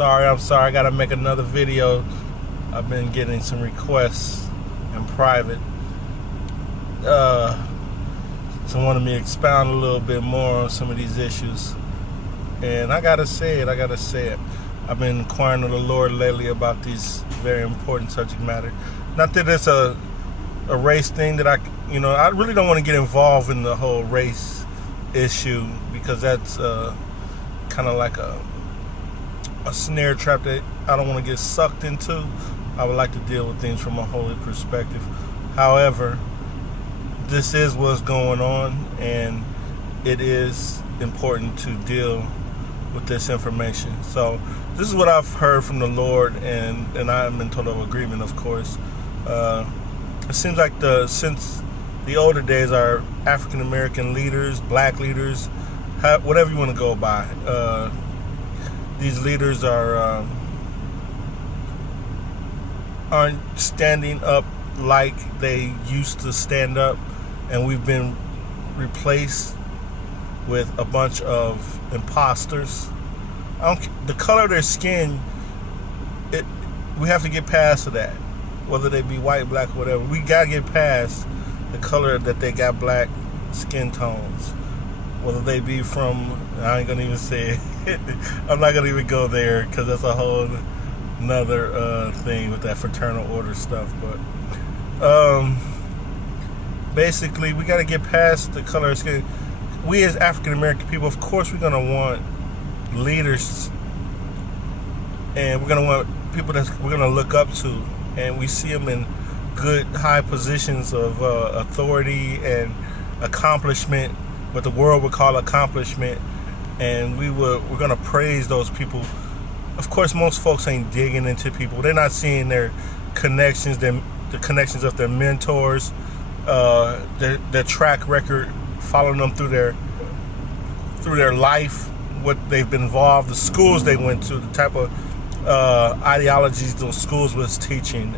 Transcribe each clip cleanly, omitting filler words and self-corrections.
I'm sorry. I gotta make another video. I've been getting some requests in private. Some wanted me to expound a little bit more on some of these issues. And I gotta say it. I've been inquiring of the Lord lately about these very important subject matter. Not that it's a race thing that I really don't want to get involved in the whole race issue, because that's kind of like a snare trap that I don't want to get sucked into. I would like to deal with things from a holy perspective. However, this is what's going on, and it is important to deal with this information. So this is what I've heard from the Lord, and I'm in total agreement, of course. It seems like since the older days, our African American leaders, black leaders, whatever you want to go by, these leaders aren't standing up like they used to stand up, and we've been replaced with a bunch of imposters. The color of their skin, we have to get past that. Whether they be white, black, whatever, we gotta get past the color that they got black skin tones. Whether they be from, I ain't gonna even say it. I'm not gonna even go there, because that's a whole another thing with that fraternal order stuff. But basically, we gotta get past the color of skin. We as African American people, of course, we're gonna want leaders, and we're gonna want people that we're gonna look up to, and we see them in good high positions of authority and accomplishment, what the world would call accomplishment, and we're gonna praise those people. Of course, most folks ain't digging into people. They're not seeing their connections, the connections of their mentors, their track record, following them through their life, what they've been involved, the schools they went to, the type of ideologies those schools was teaching,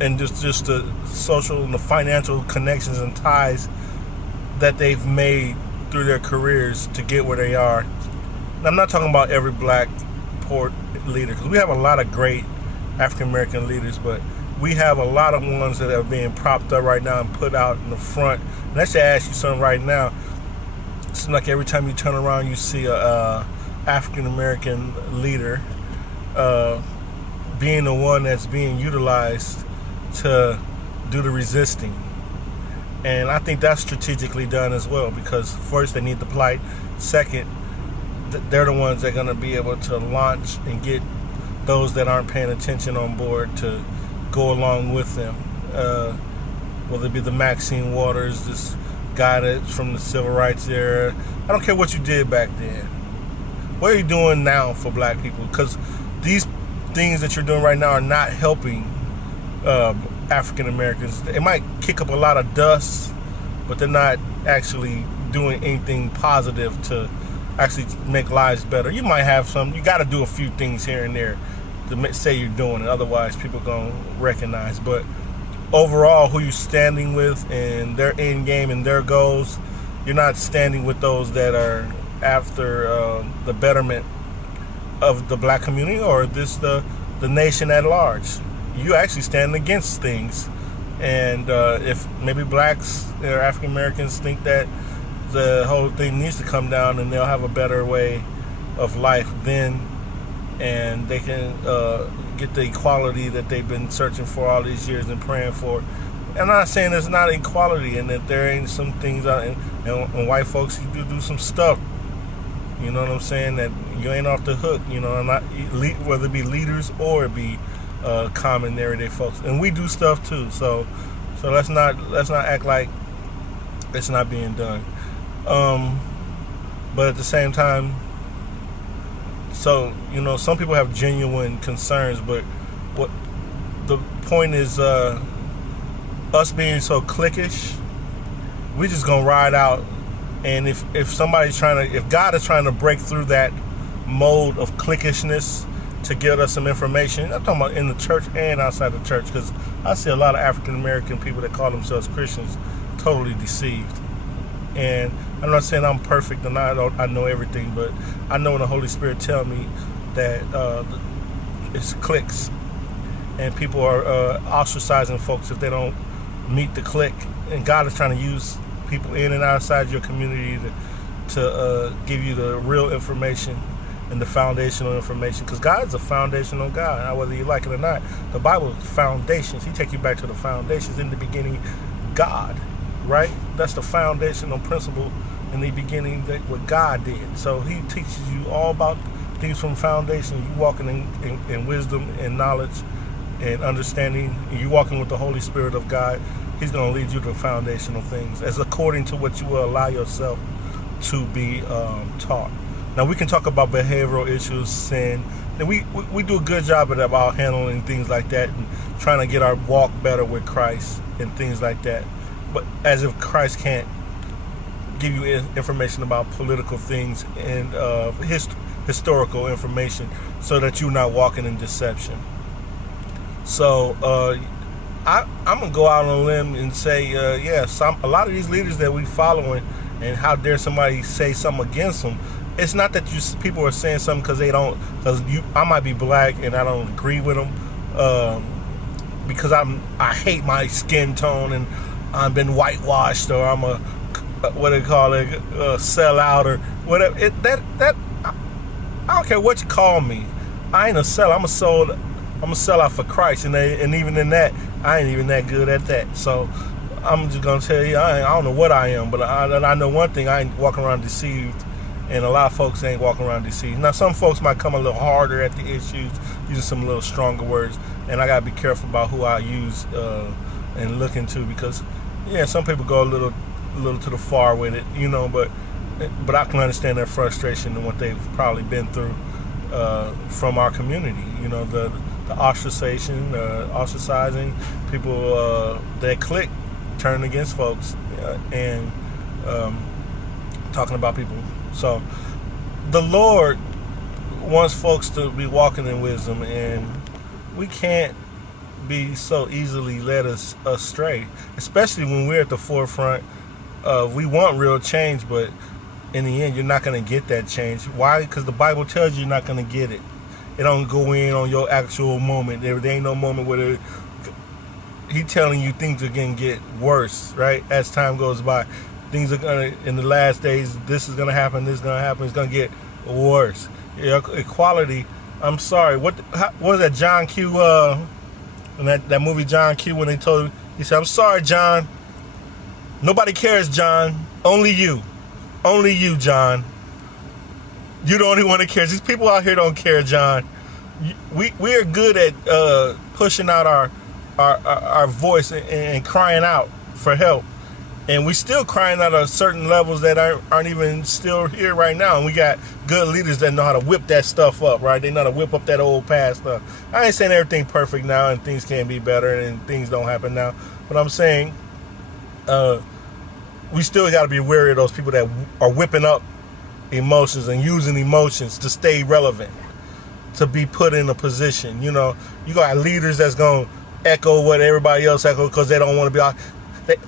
and just the social and the financial connections and ties that they've made through their careers to get where they are. And I'm not talking about every black poor leader, because we have a lot of great African American leaders, but we have a lot of ones that are being propped up right now and put out in the front. And I should ask you something right now. It seems like every time you turn around, you see a African American leader being the one that's being utilized to do the resisting. And I think that's strategically done as well, because first, they need the plight. Second, they're the ones that are going to be able to launch and get those that aren't paying attention on board to go along with them. Whether it be the Maxine Waters, this guy that's from the civil rights era. I don't care what you did back then. What are you doing now for black people? Because these things that you're doing right now are not helping African Americans. It might kick up a lot of dust, but they're not actually doing anything positive to actually make lives better. You might have some. You got to do a few things here and there to say you're doing it. Otherwise, people gonna recognize. But overall, who you standing with and their end game and their goals, you're not standing with those that are after the betterment of the black community or the nation at large. You actually stand against things. And if maybe blacks or African Americans think that the whole thing needs to come down and they'll have a better way of life then, and they can get the equality that they've been searching for all these years and praying for. I'm not saying there's not equality and that there ain't some things out, and white folks, you do some stuff, you know what I'm saying, that you ain't off the hook, you know, not whether it be leaders or it be common everyday folks, and we do stuff too. So let's not act like it's not being done. But at the same time, so some people have genuine concerns, but what the point is, us being so cliquish, we just gonna ride out. And if God is trying to break through that mode of cliquishness to give us some information, I'm talking about in the church and outside the church, because I see a lot of African American people that call themselves Christians totally deceived. And I'm not saying I'm perfect and I know everything, but I know when the Holy Spirit tell me that it's cliques, and people are ostracizing folks if they don't meet the clique. And God is trying to use people in and outside your community to give you the real information and the foundational information, because God's a foundational God, whether you like it or not. The Bible is foundations. He take you back to the foundations. In the beginning, God, right? That's the foundational principle in the beginning, that what God did. So he teaches you all about things from foundation. You walking in wisdom and knowledge and understanding. You walking with the Holy Spirit of God. He's going to lead you to foundational things as according to what you will allow yourself to be taught. Now, we can talk about behavioral issues, sin, and we do a good job at about handling things like that and trying to get our walk better with Christ and things like that. But as if Christ can't give you information about political things and historical information so that you're not walking in deception. So I'm going to go out on a limb and say, a lot of these leaders that we following, and how dare somebody say something against them. It's not that people are saying something because I might be black and I don't agree with them because I hate my skin tone and I've been whitewashed, or I'm a sellout or whatever. I don't care what you call me. I ain't a sellout. I'm a sellout for Christ, and even in that, I ain't even that good at that. So I'm just gonna tell you, I don't know what I am, but I know one thing: I ain't walking around deceived. And a lot of folks ain't walking around deceived. Now, some folks might come a little harder at the issues, using some little stronger words, and I gotta be careful about who I use and look into, because some people go a little to the far with it, but I can understand their frustration and what they've probably been through from our community. The ostracizing people that click, turn against folks, and talking about people. So the Lord wants folks to be walking in wisdom, and we can't be so easily led astray, especially when we're at the forefront of, we want real change, but in the end, you're not going to get that change. Why? Because the Bible tells you you're not going to get it. It don't go in on your actual moment. There ain't no moment where He's telling you things are going to get worse, right? As time goes by. Things are gonna, in the last days, this is gonna happen, this is gonna happen, it's gonna get worse. Equality, I'm sorry, what was that John Q, in that movie John Q, when they told him, he said, I'm sorry, John, nobody cares, John, only you, John, you're the only one that cares. These people out here don't care, John. We are good at pushing out our voice and crying out for help. And we still crying out at certain levels that aren't even still here right now. And we got good leaders that know how to whip that stuff up, right? They know how to whip up that old past stuff. I ain't saying everything perfect now and things can be better and things don't happen now. But I'm saying we still got to be wary of those people that are whipping up emotions and using emotions to stay relevant, to be put in a position. You got leaders that's going to echo what everybody else echoes because they don't want to be out.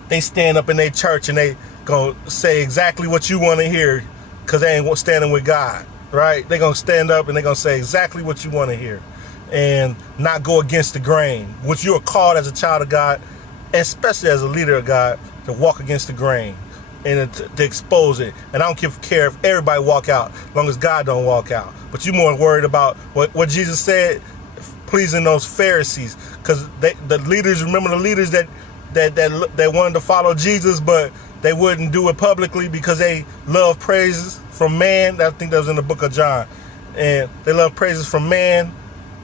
They stand up in their church and they gonna say exactly what you want to hear because they ain't standing with God, right? They gonna stand up and they gonna say exactly what you want to hear and not go against the grain, which you are called as a child of God, especially as a leader of God, to walk against the grain and to expose it. And I don't care if everybody walk out, as long as God don't walk out. But you're more worried about what Jesus said, pleasing those Pharisees, because the leaders, remember the leaders that wanted to follow Jesus, but they wouldn't do it publicly because they love praises from man. I think that was in the book of John. And they love praises from man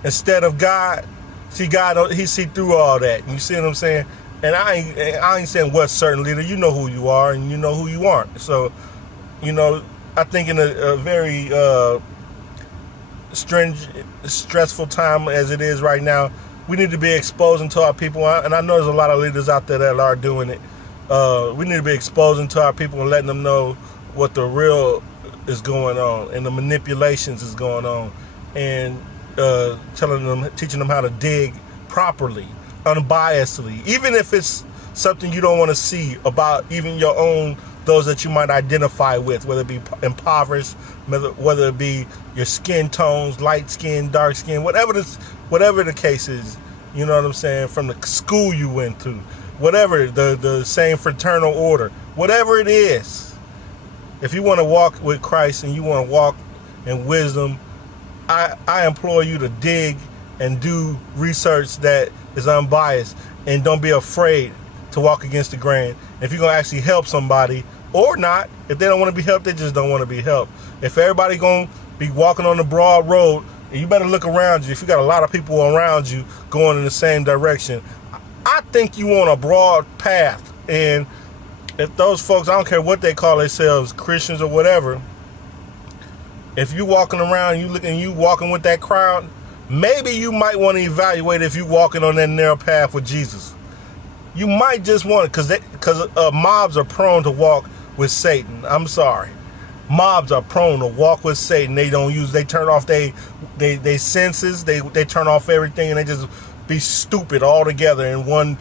instead of God. See, God, he see through all that. You see what I'm saying? And I ain't saying what certain leader. You know who you are and you know who you aren't. So, I think in a very stressful time as it is right now, we need to be exposing to our people, and I know there's a lot of leaders out there that are doing it. We need to be exposing to our people and letting them know what the real is going on and the manipulations is going on, and teaching them how to dig properly, unbiasedly, even if it's something you don't want to see about even your own those that you might identify with, whether it be impoverished, whether it be your skin tones, light skin, dark skin, whatever the case is. You know what I'm saying? From the school you went to, whatever, the same fraternal order, whatever it is. If you want to walk with Christ and you want to walk in wisdom, I implore you to dig and do research that is unbiased, and don't be afraid to walk against the grain. If you're going to actually help somebody or not, if they don't want to be helped, they just don't want to be helped. If everybody going to be walking on the broad road, you better look around you. If you got a lot of people around you going in the same direction, I think you on a broad path. And if those folks, I don't care what they call themselves, Christians or whatever, if you walking around, you walking with that crowd, maybe you might want to evaluate if you walking on that narrow path with Jesus. You might just want to, because mobs are prone to walk with Satan. I'm sorry. Mobs are prone to walk with Satan. They turn off they senses, they turn off everything, and they just be stupid altogether in one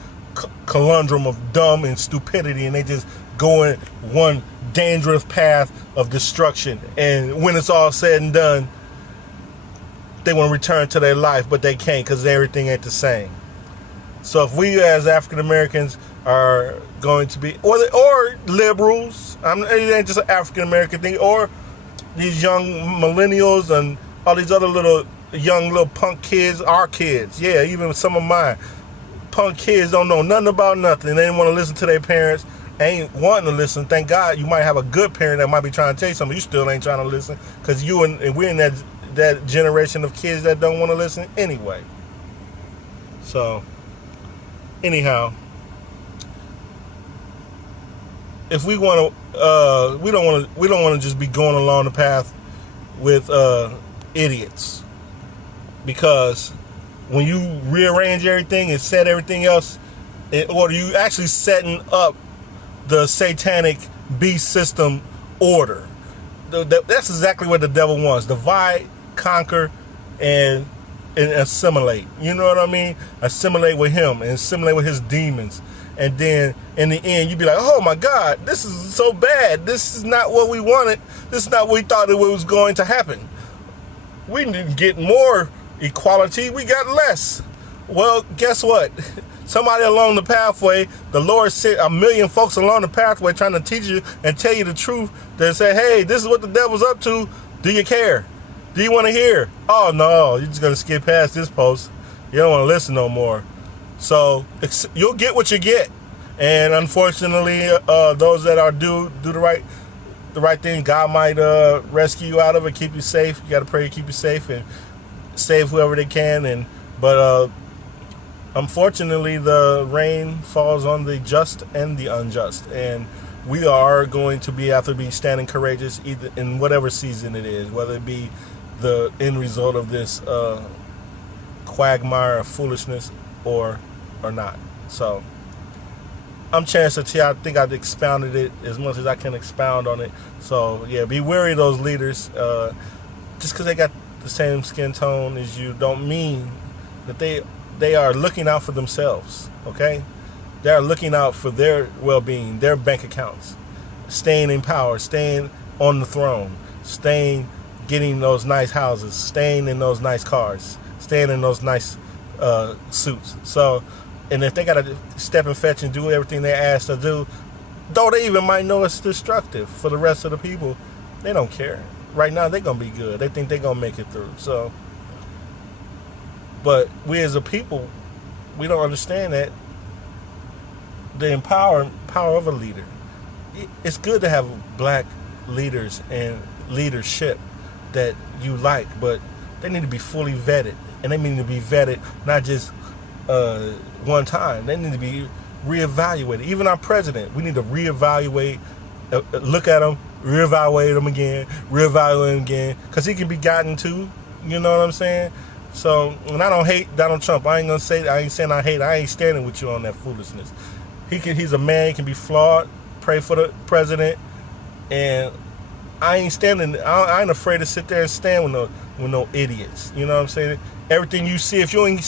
conundrum of dumb and stupidity, and they just go in one dangerous path of destruction. And when it's all said and done, they want to return to their life, but they can't because everything ain't the same. So if we as African Americans are going to be, or liberals, it ain't just an African American thing, or these young millennials and all these other young little punk kids, our kids, yeah, even some of mine, punk kids don't know nothing about nothing. They didn't want to listen to their parents, ain't wanting to listen. Thank God you might have a good parent that might be trying to tell you something. You still ain't trying to listen because we're in that generation of kids that don't want to listen anyway. So anyhow, if we want to, we don't want to just be going along the path with idiots, because when you rearrange everything and set everything else in order, you actually setting up the satanic beast system order. That's exactly what the devil wants: divide, conquer, and assimilate. You know what I mean? Assimilate with him and assimilate with his demons. And then in the end, you'd be like, oh my God, this is so bad. This is not what we wanted. This is not what we thought it was going to happen. We didn't get more equality. We got less. Well, guess what? Somebody along the pathway, the Lord sent a million folks along the pathway trying to teach you and tell you the truth. That say, hey, this is what the devil's up to. Do you care? Do you want to hear? Oh, no, you're just going to skip past this post. You don't want to listen no more. So you'll get what you get. And unfortunately, those that are do the right thing, God might rescue you out of it, keep you safe. You got to pray to keep you safe and save whoever they can. But unfortunately, the rain falls on the just and the unjust. And we are going to have to be standing courageous either in whatever season it is, whether it be the end result of this quagmire of foolishness or not. So I'm Chancellor T. I think I've expounded it as much as I can expound on it. So yeah, be wary of those leaders. Just because they got the same skin tone as you don't mean that they are looking out for themselves. Okay, they are looking out for their well-being, their bank accounts, staying in power, staying on the throne, getting those nice houses, staying in those nice cars, staying in those nice suits. So, and if they got to step and fetch and do everything they're asked to do, though they even might know it's destructive for the rest of the people, they don't care. Right now, they're going to be good. They think they're going to make it through. So, but we as a people, we don't understand that the power of a leader. It's good to have black leaders and leadership that you like, but they need to be fully vetted. And they need to be vetted not just one time. They need to be reevaluated. Even our president, we need to reevaluate, look at him, reevaluate him again, because he can be gotten to. You know what I'm saying? So, and I don't hate Donald Trump. I ain't saying I hate. I ain't standing with you on that foolishness. He's a man. He can be flawed. Pray for the president, and I ain't afraid to sit there and stand with no idiots. You know what I'm saying? Everything you see, if you ain't